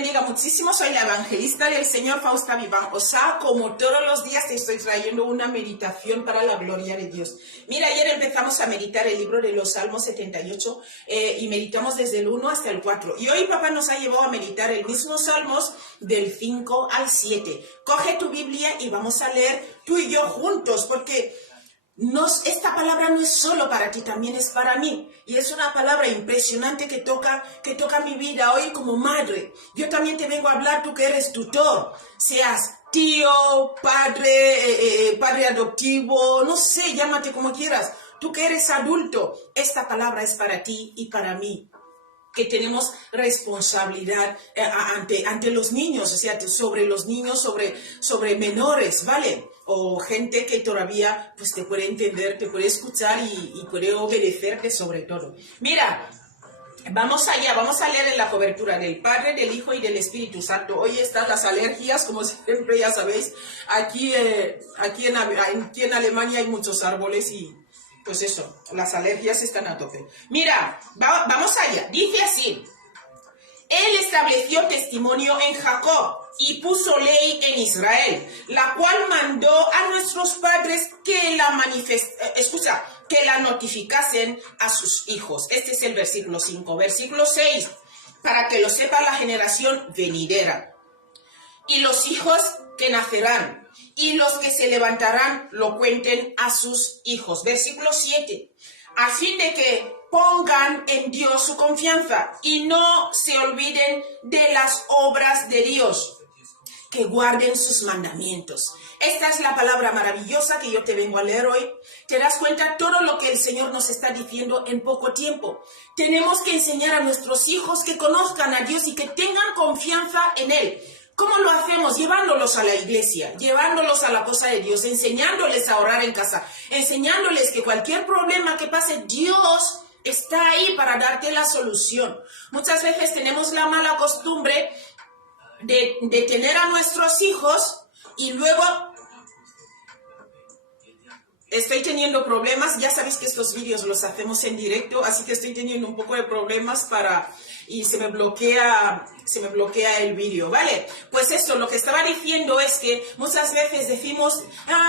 bendiga muchísimo, soy la evangelista del Señor Fausta Viván. O sea, como todos los días te estoy trayendo una meditación para la gloria de Dios. Mira, ayer empezamos a meditar el libro de los Salmos 78 y meditamos desde el 1 hasta el 4. Y hoy papá nos ha llevado a meditar el mismo Salmos del 5 al 7. Coge tu Biblia y vamos a leer tú y yo juntos, porque esta palabra no es solo para ti, también es para mí. Y es una palabra impresionante que toca mi vida hoy como madre. Yo también te vengo a hablar, tú que eres tutor, seas tío, padre adoptivo, no sé, llámate como quieras. Tú que eres adulto, esta palabra es para ti y para mí, que tenemos responsabilidad ante los niños, o sea, sobre los niños, sobre menores, ¿vale? O gente que todavía pues te puede entender, te puede escuchar y puede obedecerte sobre todo. Mira, vamos allá, vamos a leer en la cobertura del Padre, del Hijo y del Espíritu Santo. Hoy están las alergias, como siempre ya sabéis, aquí en Alemania hay muchos árboles y pues eso, las alergias están a tope. Mira, vamos allá, dice así: Él estableció testimonio en Jacob y puso ley en Israel, la cual mandó a nuestros padres que la notificasen a sus hijos. Este es el versículo 5. Versículo 6, para que lo sepa la generación venidera, y los hijos que nacerán, y los que se levantarán lo cuenten a sus hijos. Versículo 7, a fin de que pongan en Dios su confianza y no se olviden de las obras de Dios, que guarden sus mandamientos. Esta es la palabra maravillosa que yo te vengo a leer hoy. Te das cuenta todo lo que el Señor nos está diciendo en poco tiempo. Tenemos que enseñar a nuestros hijos que conozcan a Dios y que tengan confianza en Él. ¿Cómo lo hacemos? Llevándolos a la iglesia, llevándolos a la cosa de Dios, enseñándoles a orar en casa, enseñándoles que cualquier problema que pase, Dios está ahí para darte la solución. Muchas veces tenemos la mala costumbre de tener a nuestros hijos y luego estoy teniendo problemas. Ya sabéis que estos vídeos los hacemos en directo, así que estoy teniendo un poco de problemas y se me bloquea el vídeo, ¿vale? Pues esto, lo que estaba diciendo es que muchas veces decimos,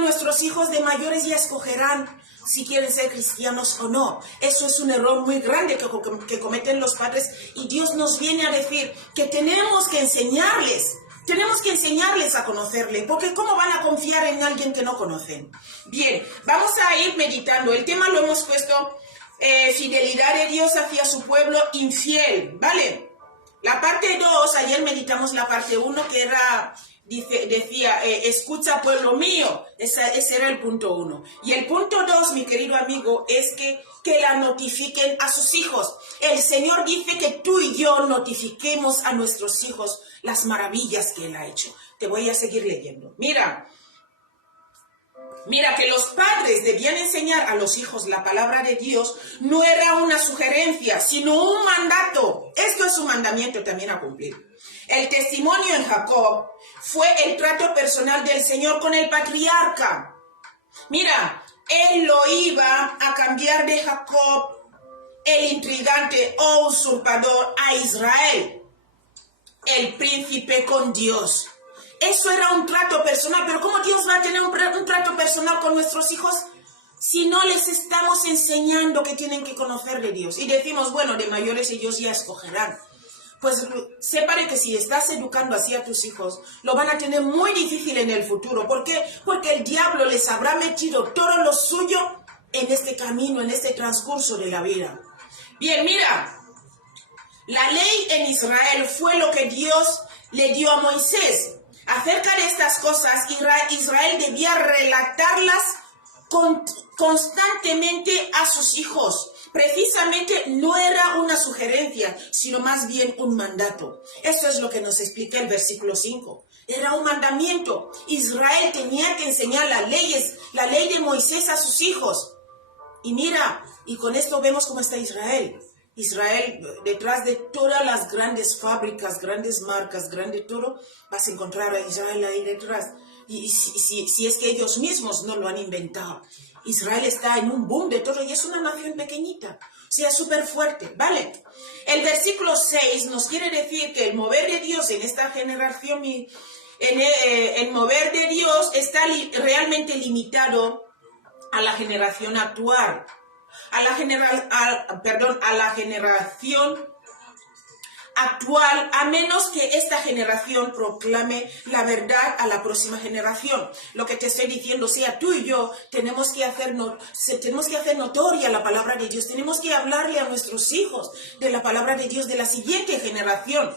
nuestros hijos de mayores ya escogerán si quieren ser cristianos o no. Eso es un error muy grande que cometen los padres, y Dios nos viene a decir que tenemos que enseñarles a conocerle, porque ¿cómo van a confiar en alguien que no conocen? Bien, vamos a ir meditando. El tema lo hemos puesto, fidelidad de Dios hacia su pueblo infiel, ¿vale? La parte 2, ayer meditamos la parte 1, que era, decía, escucha pueblo mío. Ese era el punto 1. Y el punto 2, mi querido amigo, es que la notifiquen a sus hijos. El Señor dice que tú y yo notifiquemos a nuestros hijos las maravillas que Él ha hecho. Te voy a seguir leyendo. Mira, que los padres debían enseñar a los hijos la palabra de Dios no era una sugerencia, sino un mandato. Esto es un mandamiento también a cumplir. El testimonio en Jacob fue el trato personal del Señor con el patriarca. Mira, Él lo iba a cambiar de Jacob, el intrigante o usurpador, a Israel, el príncipe con Dios. Eso era un trato personal, pero ¿cómo Dios va a tener un trato personal con nuestros hijos si no les estamos enseñando que tienen que conocer de Dios? Y decimos, bueno, de mayores ellos ya escogerán. Pues sepa que si estás educando así a tus hijos, lo van a tener muy difícil en el futuro. ¿Por qué? Porque el diablo les habrá metido todo lo suyo en este camino, en este transcurso de la vida. Bien, mira, la ley en Israel fue lo que Dios le dio a Moisés. Acerca de estas cosas, Israel debía relatarlas constantemente a sus hijos. Precisamente no era una sugerencia, sino más bien un mandato. Eso es lo que nos explica el versículo 5. Era un mandamiento. Israel tenía que enseñar la ley de Moisés a sus hijos. Y mira, y con esto vemos cómo está Israel. Israel, detrás de todas las grandes fábricas, grandes marcas, grande todo, vas a encontrar a Israel ahí detrás. Y si es que ellos mismos no lo han inventado. Israel está en un boom de todo y es una nación pequeñita, o sea, súper fuerte, ¿vale? El versículo 6 nos quiere decir que el mover de Dios en esta generación, el mover de Dios está realmente limitado a la generación actual, a la generación actual, a menos que esta generación proclame la verdad a la próxima generación. Lo que te estoy diciendo, o sea, tú y yo tenemos que hacer notoria la palabra de Dios, tenemos que hablarle a nuestros hijos de la palabra de Dios de la siguiente generación.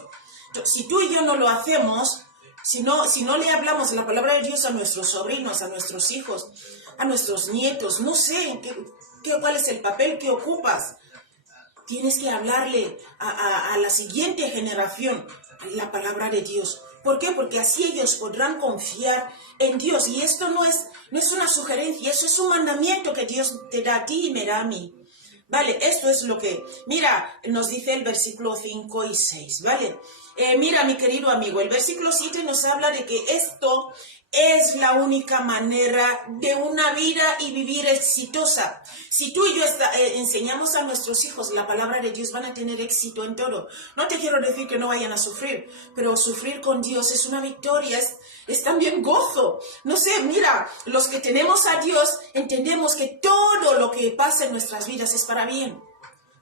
Entonces, si tú y yo no lo hacemos, si no le hablamos la palabra de Dios a nuestros sobrinos, a nuestros hijos, a nuestros nietos, no sé cuál es el papel que ocupas. Tienes que hablarle a la siguiente generación la palabra de Dios. ¿Por qué? Porque así ellos podrán confiar en Dios. Y esto no es una sugerencia, eso es un mandamiento que Dios te da a ti y me da a mí. Vale, esto es lo que, mira, nos dice el versículo 5 y 6, ¿vale? Mira, mi querido amigo, el versículo 7 nos habla de que esto es la única manera de una vida y vivir exitosa. Si tú y yo enseñamos a nuestros hijos la palabra de Dios, van a tener éxito en todo. No te quiero decir que no vayan a sufrir, pero sufrir con Dios es una victoria, es también gozo. No sé, mira, los que tenemos a Dios entendemos que todo lo que pasa en nuestras vidas es para bien.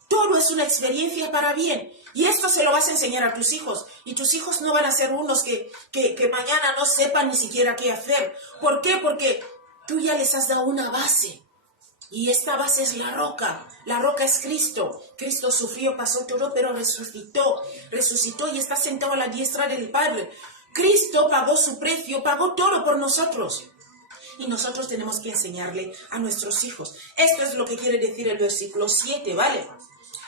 Todo es una experiencia para bien. Y esto se lo vas a enseñar a tus hijos. Y tus hijos no van a ser unos que mañana no sepan ni siquiera qué hacer. ¿Por qué? Porque tú ya les has dado una base. Y esta base es la roca. La roca es Cristo. Cristo sufrió, pasó todo, pero resucitó. Resucitó y está sentado a la diestra del Padre. Cristo pagó su precio, pagó todo por nosotros. Y nosotros tenemos que enseñarle a nuestros hijos. Esto es lo que quiere decir el versículo 7, ¿vale?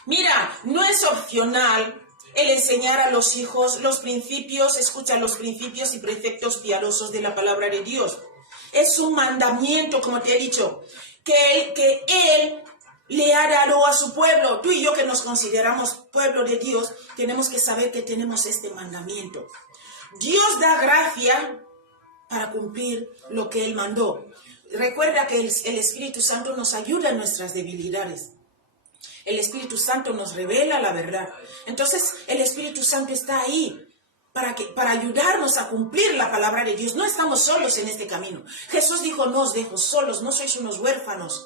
Mira, no es opcional el enseñar a los hijos los principios, escucha, los principios y preceptos piadosos de la palabra de Dios. Es un mandamiento, como te he dicho, que Él le ha dado a su pueblo. Tú y yo que nos consideramos pueblo de Dios, tenemos que saber que tenemos este mandamiento. Dios da gracia para cumplir lo que Él mandó. Recuerda que el Espíritu Santo nos ayuda en nuestras debilidades. El Espíritu Santo nos revela la verdad. Entonces, el Espíritu Santo está ahí para ayudarnos a cumplir la palabra de Dios. No estamos solos en este camino. Jesús dijo, no os dejo solos, no sois unos huérfanos.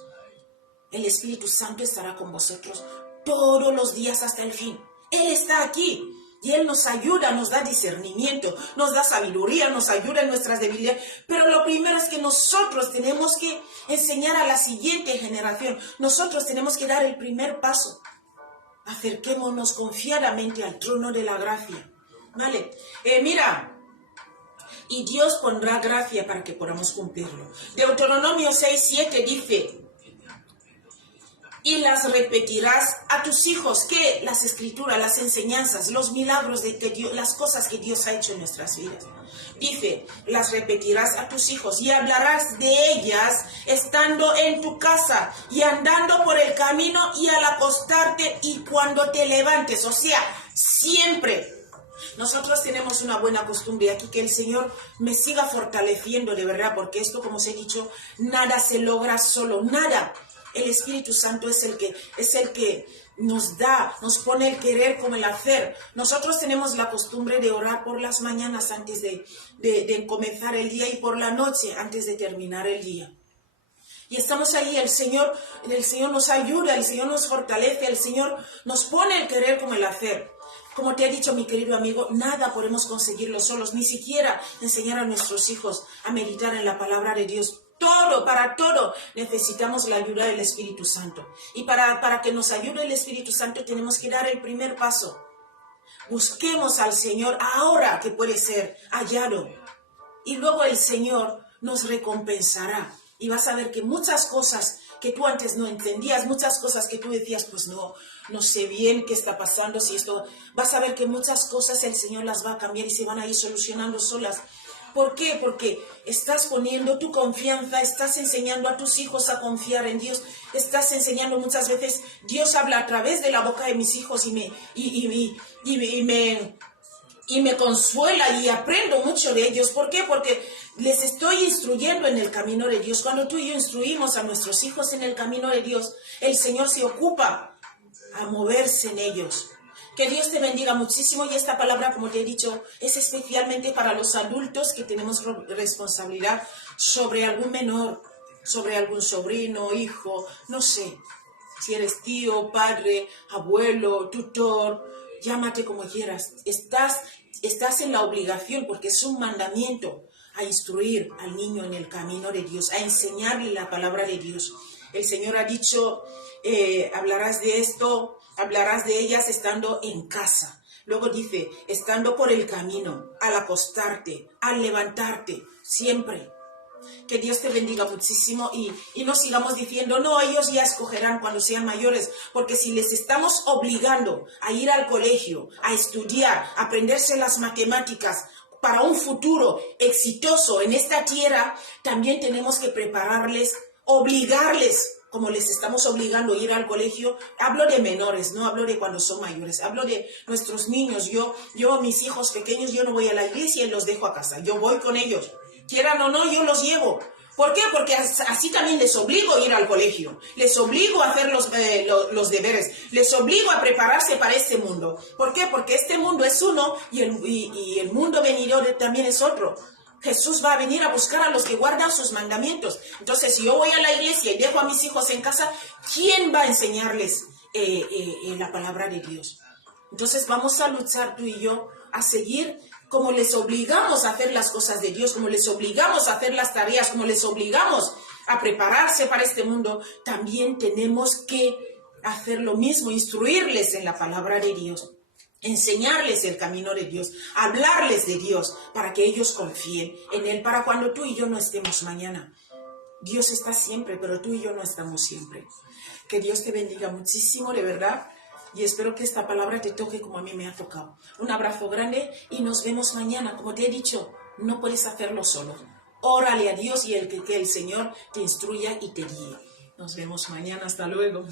El Espíritu Santo estará con vosotros todos los días hasta el fin. Él está aquí. Y Él nos ayuda, nos da discernimiento, nos da sabiduría, nos ayuda en nuestras debilidades. Pero lo primero es que nosotros tenemos que enseñar a la siguiente generación. Nosotros tenemos que dar el primer paso. Acerquémonos confiadamente al trono de la gracia. ¿Vale? Mira, y Dios pondrá gracia para que podamos cumplirlo. Deuteronomio 6:7 dice, y las repetirás a tus hijos, que las escrituras, las enseñanzas, los milagros de que Dios, las cosas que Dios ha hecho en nuestras vidas. Dice, las repetirás a tus hijos y hablarás de ellas estando en tu casa y andando por el camino y al acostarte y cuando te levantes. O sea, siempre. Nosotros tenemos una buena costumbre aquí, que el Señor me siga fortaleciendo de verdad, porque esto, como os he dicho, nada se logra solo, nada. El Espíritu Santo es el que nos da, nos pone el querer como el hacer. Nosotros tenemos la costumbre de orar por las mañanas antes de comenzar el día y por la noche antes de terminar el día. Y estamos ahí, el Señor nos ayuda, el Señor nos fortalece, el Señor nos pone el querer como el hacer. Como te he dicho, mi querido amigo, nada podemos conseguirlo solos, ni siquiera enseñar a nuestros hijos a meditar en la palabra de Dios. Para todo, necesitamos la ayuda del Espíritu Santo. Y para que nos ayude el Espíritu Santo, tenemos que dar el primer paso. Busquemos al Señor ahora que puede ser hallado. Y luego el Señor nos recompensará. Y vas a ver que muchas cosas que tú antes no entendías, muchas cosas que tú decías, pues no sé bien qué está pasando, si esto... Vas a ver que muchas cosas el Señor las va a cambiar y se van a ir solucionando solas. ¿Por qué? Porque estás poniendo tu confianza, estás enseñando a tus hijos a confiar en Dios, estás enseñando muchas veces, Dios habla a través de la boca de mis hijos y y me consuela y aprendo mucho de ellos. ¿Por qué? Porque les estoy instruyendo en el camino de Dios. Cuando tú y yo instruimos a nuestros hijos en el camino de Dios, el Señor se ocupa a moverse en ellos. Que Dios te bendiga muchísimo, y esta palabra, como te he dicho, es especialmente para los adultos que tenemos responsabilidad sobre algún menor, sobre algún sobrino, hijo, no sé. Si eres tío, padre, abuelo, tutor, llámate como quieras. Estás en la obligación, porque es un mandamiento, a instruir al niño en el camino de Dios, a enseñarle la palabra de Dios. El Señor ha dicho, hablarás de esto, hablarás de ellas estando en casa. Luego dice, estando por el camino, al acostarte, al levantarte, siempre. Que Dios te bendiga muchísimo y no sigamos diciendo, no, ellos ya escogerán cuando sean mayores, porque si les estamos obligando a ir al colegio, a estudiar, a aprenderse las matemáticas para un futuro exitoso en esta tierra, también tenemos que prepararles, obligarles, como les estamos obligando a ir al colegio. Hablo de menores, no hablo de cuando son mayores, hablo de nuestros niños. Yo mis hijos pequeños, yo no voy a la iglesia y los dejo a casa, yo voy con ellos. Quieran o no, yo los llevo. ¿Por qué? Porque así también les obligo a ir al colegio, les obligo a hacer los deberes, les obligo a prepararse para este mundo. ¿Por qué? Porque este mundo es uno y el mundo venidero también es otro. Jesús va a venir a buscar a los que guardan sus mandamientos. Entonces, si yo voy a la iglesia y dejo a mis hijos en casa, ¿quién va a enseñarles la palabra de Dios? Entonces, vamos a luchar tú y yo a seguir como les obligamos a hacer las cosas de Dios, como les obligamos a hacer las tareas, como les obligamos a prepararse para este mundo. También tenemos que hacer lo mismo, instruirles en la palabra de Dios, enseñarles el camino de Dios, hablarles de Dios, para que ellos confíen en Él, para cuando tú y yo no estemos mañana. Dios está siempre, pero tú y yo no estamos siempre. Que Dios te bendiga muchísimo, de verdad. Y espero que esta palabra te toque como a mí me ha tocado. Un abrazo grande y nos vemos mañana. Como te he dicho, no puedes hacerlo solo. Órale a Dios y que el Señor te instruya y te guíe. Nos vemos mañana. Hasta luego.